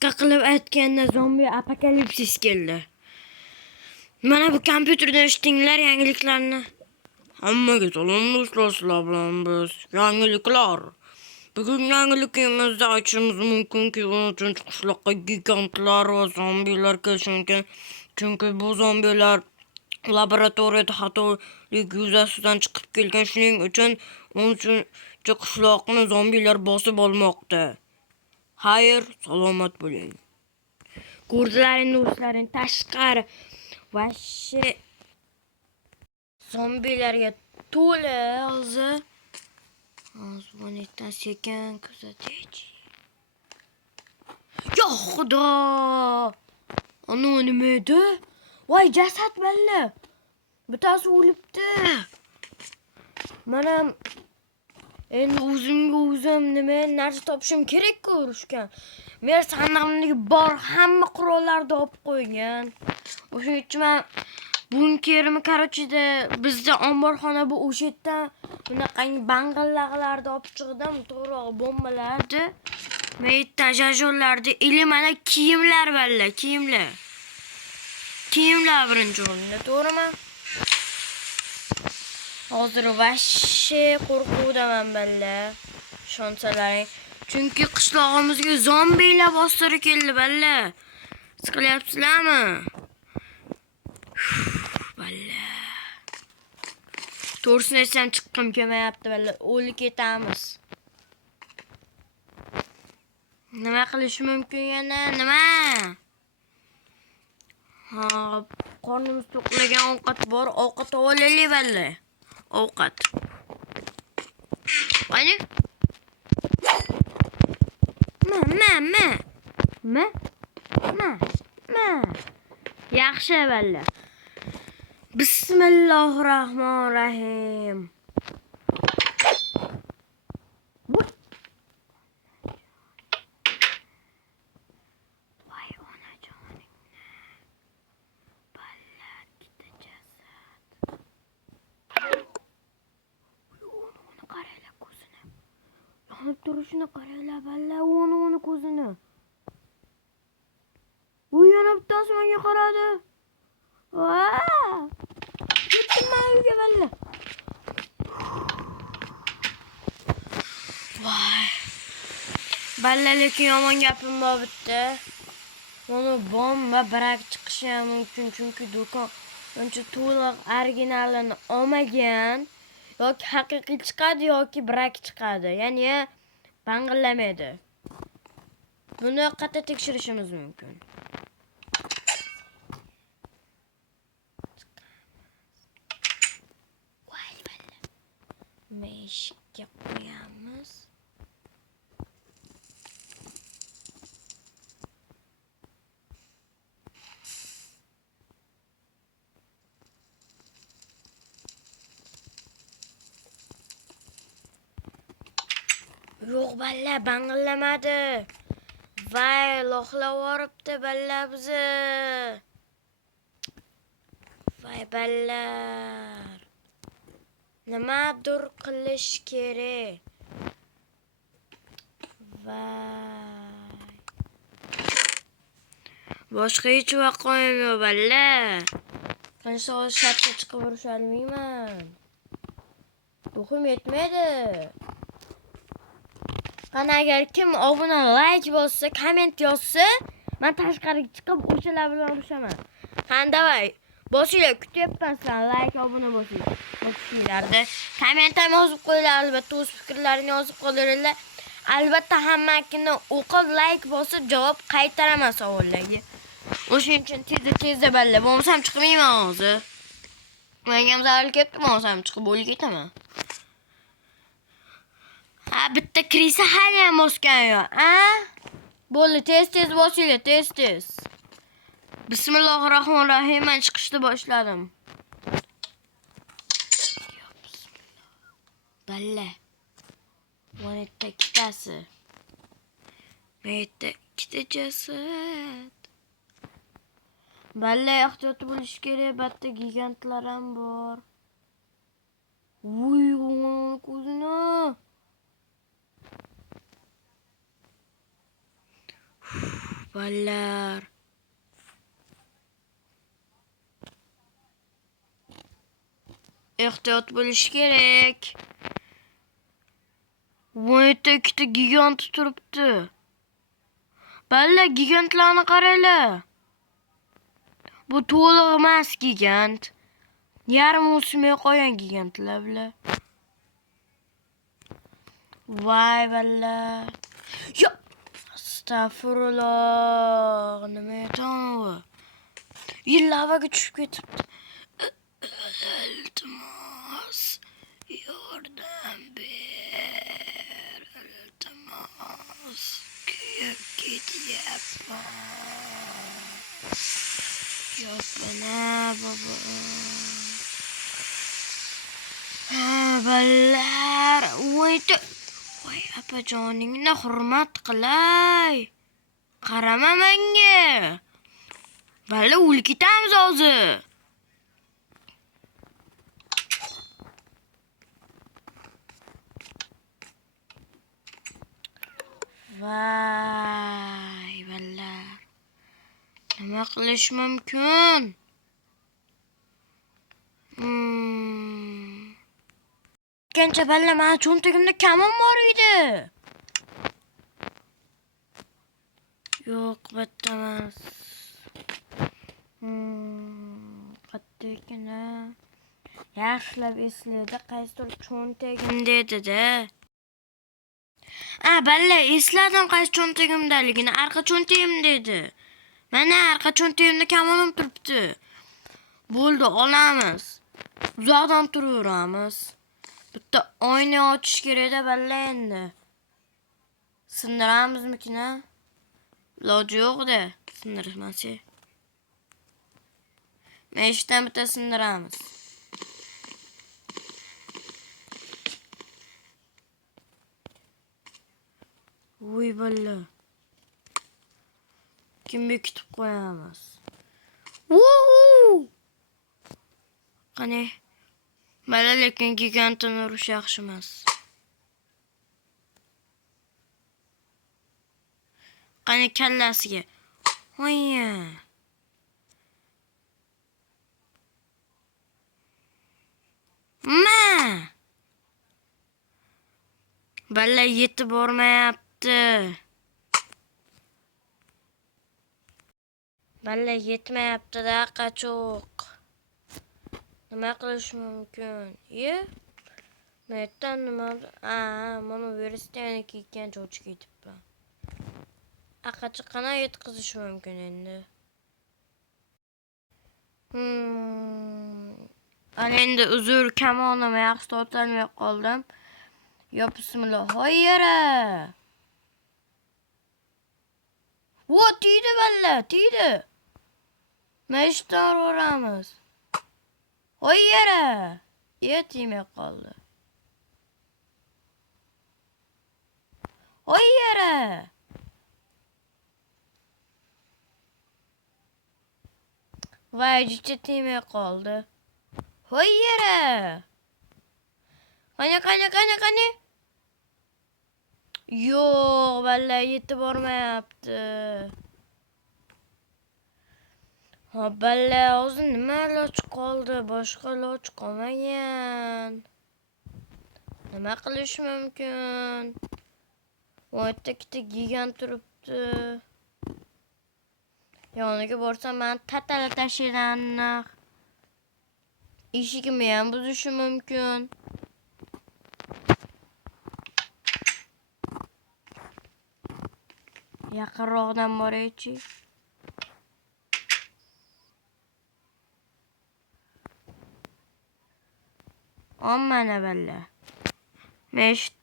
qisqa qilib aytganda zombi apokalipsis keldi. Mana bu kompyuterdan eshitinglar yangiliklarni. Hammaga salom do'stlar, sizlar bilan biz yangiliklar. Bugun yangiligimizda aytishimiz mumkinki 13-qishloqqa gigantlar va zombilar kelishi mumkin. Chunki bu zombilar laboratoriyada xatolik yuzasidan chiqib kelgan, shuning uchun 13-qishloqni zombilar bosib olmoqda. Xayr, salomat bo'ling. Ko'rdilaring do'stlaring, tashqari vashshi zombilarga to'la hozir. Ozmonetdan sekin kuzataychi. Yo xudo! Ana nima edi? Voy jasad balla. Bittasi o'libdi. Mana endi o'zim nima narsa topishim kerak-ku urushgan. Men sandig'imdagi bor hamma qurollarni olib qo'ygan. O'shuning uchun men bunkerimi qarochida bizda omborxona bu o'sha yerdan bunaqangi bang'illaqlarni olib chiqdim, to'g'ri bombalarni. Maytdan jajollarni, mana kiyimlar balla, kiyimlar. Kiyimlar birinchi o'rinda, to'g'rimi? Hozir vashshi qo'rquvdaman balla. Ishonsalaring. Chunki qishlog'imizga zombilar bostirib keldi balla. Siqilyapsizlarmi? Balla. To'g'risini aytsam chiqqim kelmayapti balla. O'lib ketamiz. Nima qilish mumkin yana? Nima? Qornimiz to'qlagan ovqat bor, ovqat olaylik balla. Ovqat. Qani? Ma. Yaxshi balla. Bismillahirrohmanirrohim. Voy onajoning. Balla ketacasad. Uni qaranglar ko'zini. Yonib turishini qaranglar balla, uni ko'zini. U yana bitta osmonga qaradi. Ketdim men uyga balla. Voy. Balla lekin yomon gapim bor bitta. Mana bomba brak chiqishi ham mumkin, chunki do'kon uncha to'liq originalini olmagan. Yoki haqiqiy chiqadi yoki brak chiqadi. Ya'ni bang'illamaydi. Buni qayta tekshirishimiz mumkin. Voy balla. Meshga qo'yamiz. Yo'q balla, bang'illamadi. Voy, loxlab yoribdi balla bizni. Voy ballar. Nimadir qilish kerak. Voy. Boshqa hech vaqoim yo'q balla. Qancha shartga chiqib urisholmayman. Ruhim yetmaydi. Qani agar kim obuna like bossa, komment yozsa, men tashqariga chiqib o'shalar bilan urushaman. Qani davay, bosinglar, kutyapman sizlarni, like, obuna bosinglarni. Komment ham yozib qo'yinglar, albatta o'z fikrlaringizni yozib qoldiringlar. Albatta hammakini o'qib, like bosib javob qaytaraman savollarga. O'shuning uchun tezda balla, bo'lmasam chiqmayman hozir. Menga ham zarar kelibdi, bo'lmasam chiqib o'lib ketaman. Bitta kirisa hali ham bosgan yo'q, Bo'ldi, tez bosinglar, tez. Bismillahirrohmanirrohim, men chiqishni boshladim. Balla. Mana yerda ikkitasi. Bu yerda ikkita jasad. Balla, ehtiyot bo'lish kerak, bitta gigantlar ham bor. Voy, ko'zini. ballar. Ehtiyot bo'lish kerak. Bu yerda ikkita gigant turibdi. Ballar, gigantlarni qaranglar. Bu to'liq emas gigant. Yarim o'smay qolgan gigantlar bular. Voy ballar. Yo, astag'firulloh. Nima ekan? Lavaga tushib ketibdi. Iltimos, yordam ber. Iltimos, kuyib ketyapman. Yopana baba. Ballar, voy opajoningni hurmat qilay. Qarama menga. Ballar, o'lib ketamiz hozir. Voy ballar. Nima qilish mumkin? Kancha ballar, mana cho'ntagimda kamon bor edi. Yo'q, bitta emas. Qattiqina. Yaxshilab eslaydi, qaysidir cho'ntagimda edi-da. Ballar, esladim qaysi cho'ntagimdaligini. Arqa cho'ntagimda edi. Mana arqa cho'ntagimda kamonim turibdi. Bo'ldi, olamiz. Uzoqdan turaveramiz. Bitta oyna ochish kerak-da ballar endi. Sindiramizmi-kina? Iloji yo'q-da, sindirmasga. Meshdan bitta sindiramiz. Voy ballar. Kim bekitib qo'yamiz? Qani? Ballar, lekin gigantini urish yaxshi emas. Qani kallasiga. Voyya. Ballar, yetib bormayapti. Ballar, yetmayapti-da, qachoq. Nima qilish mumkin? Mertdan nima? Mana virusdaniki ekan, cho'chib ketibman. Qachoq qana yetkazish mumkin endi? Endi uzr, kamonim yaxshi tortolmay qoldim. Yo bismillah. Hoyara. Tiydi ballar, tiydi. Meshdan uramiz. Hoyara. Yetimay qoldi. Hoyara. Voy, jicha temay qoldi. Hoyara. Qani. Yo'q, ballar, yetib bormayapti. Ballar, hozir nima iloj qoldi? Boshqa iloj qolmagan. Nima qilish mumkin? Bu yerda ikkita gigant turibdi. Yoniga borsam, meni tatala tashlaydi. Eshigimni ham buzishi mumkin. Yaqinroqdan boraychi. Mana ballar. Meshit